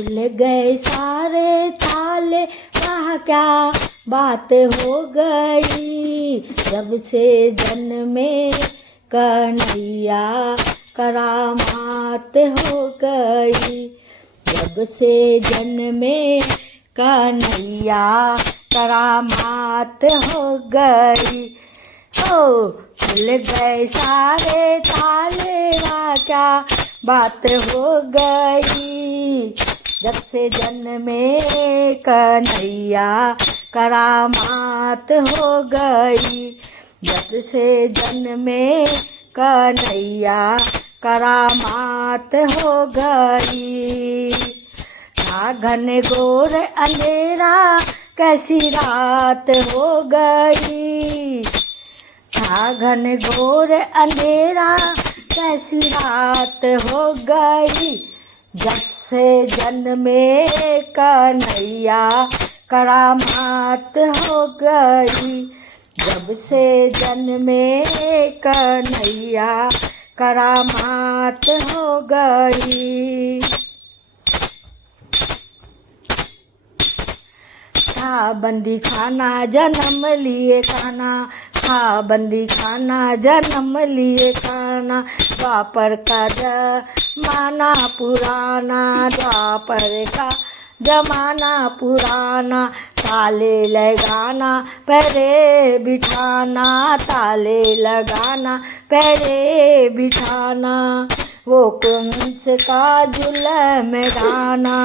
खुल गए सारे ताले, वाह क्या बात हो गई। जब से जन्मे कन्हैया करामात हो गई। जब से जन्मे कन्हैया करामात हो गई। ओ खुल गए सारे ताले, वाह क्या बात हो गई। जब से जन्मे कन्हैया करामात हो गई। जब से जन्मे कन्हैया करामात हो गई। था घन घोर अंधेरा, कैसी रात हो गई। था घन घोर अंधेरा, कैसी रात हो गई। जब से जन्मे कन्हैया करामात हो गई। जब से जन्मे कन्हैया करामात हो गई। था बंदी खाना जन्म लिए कान्हा, था बंदी खाना जन्म लिए कान्हा। द्वापर का जमाना पुराना, द्वापर का जमाना पुराना। ताले लगाना पहरे बिठाना, ताले लगाना पहरे बिठाना। वो कंस का जुल्म गाना।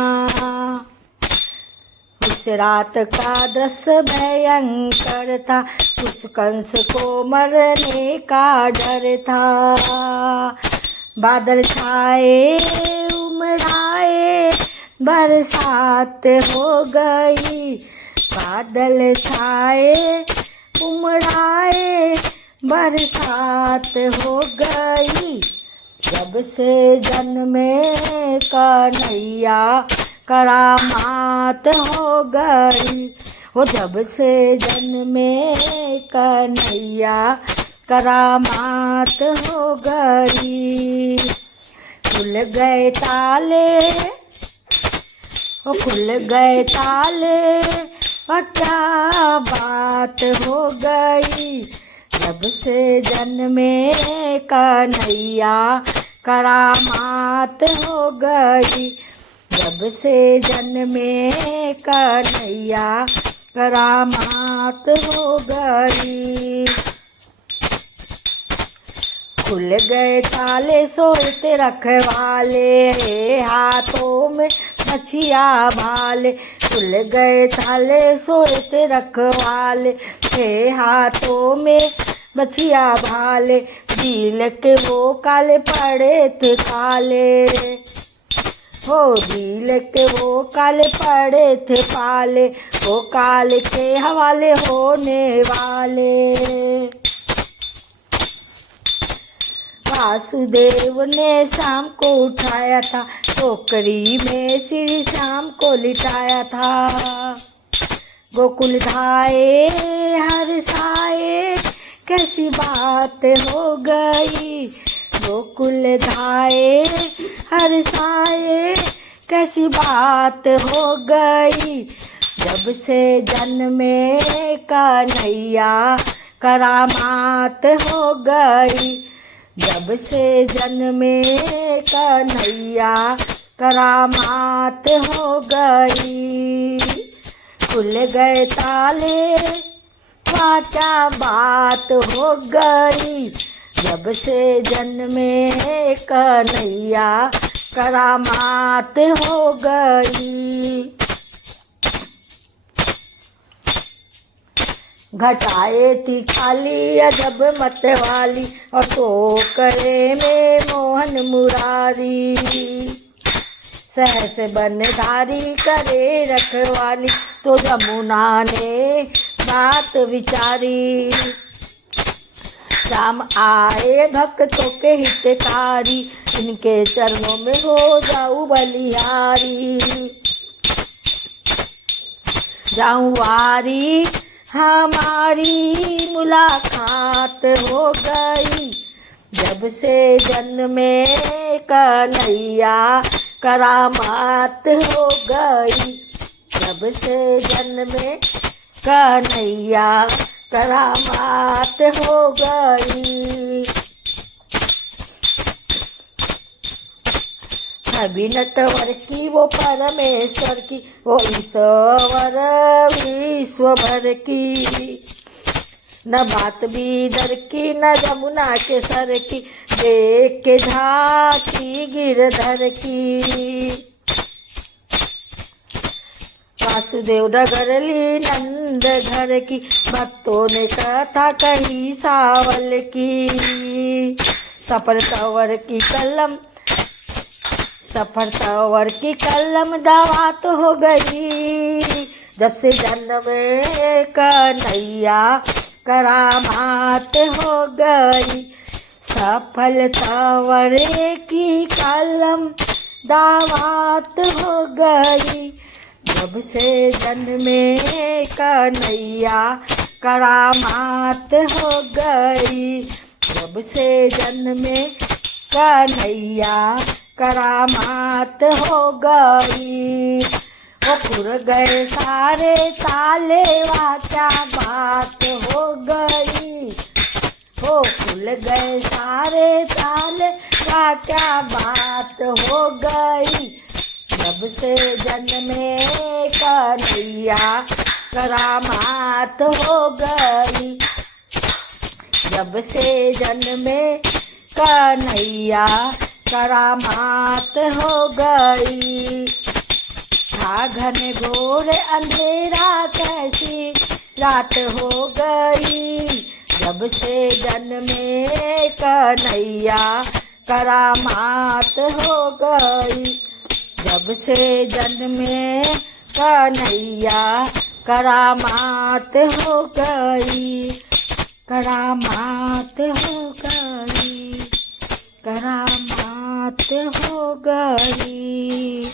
उस रात का दृश्य भयंकर था, उस कंस को मरने का डर था। बादल छाए उमड़ाए, बरसात हो गई। बादल छाए उमड़ाए, बरसात हो गई। जब से जन्मे कन्हैया करामात हो गई। वो जब से जन्मे कन्हैया करामात हो गई। खुल गए ताले, वो खुल गए ताले, वह क्या बात हो गई। जब से जन्मे कन्हैया करामात हो गई। जब से जन्मे कन्हैया करामात हो गई। खुल गए ताले सोते रखवाले, हाथों में मछिया भाले। खुल गए ताले सोते रखवाले, हाथों में मछिया भाले। दिल के वो काले पड़े थे काले, हो दिल के वो काले पड़े थे पाले। वो काल के हवाले होने वाले। वासुदेव ने शाम को उठाया था, टोकरी में श्री शाम को लिटाया था। गोकुल धाये हर्षाए, कैसी बात हो गई। गोकुल धाये हर्षाए, कैसी बात हो गई। जब से जन्मे कन्हैया करामात हो गई। जब से जन्मे कन्हैया करामात हो गई। खुल गए ताले, क्या बात हो गई। जब से जन्मे कन्हैया करामात हो गई। घटाए थी खाली अजब मत वाली, और टोकरे में मोहन मुरारी। सहस बनधारी करे रखवाली, तो जमुना ने बात विचारी। राम आए भक्तों के हितकारी, इनके चरणों में हो जाऊं बलिहारी। जाऊं वारी हमारी मुलाकात हो गई। जब से जन्मे कन्हैया करामात हो गई। जब से जन्मे कन्हैया करामात हो गई। सभी नटवर की वो परमेश्वर की, वो ईश्वर विश्व भर की। न बात बीदर की न जमुना के सर की, देख के झांकी गिरधर की। वासुदेव नगर ली नंद घर की, भक्तों ने कथा कही सावल की। सफर तवर की कलम दावत हो गई। जब से जन्मे कन्हैया करामात हो गई। सफल तवर की कलम दावत हो गई। जब से जन्मे कन्हैया करामात हो गई। जब से जन्मे कन्हैया करामात हो गई। वो खुल गए सारे ताले, वाह क्या बात हो गई। वो खुल गए सारे ताले, वाह क्या बात हो गई। जब से जन्मे कन्हैया करामात हो गई। जब से जन्मे कन्हैया करामात हो गई। था घन घोर अंधेरा कैसी रात हो गई। जब से जन्मे कन्हैया करामात हो गई। जब से जन्मे कन्हैया करामात हो गई। करामात हो गई। करामात हो गई।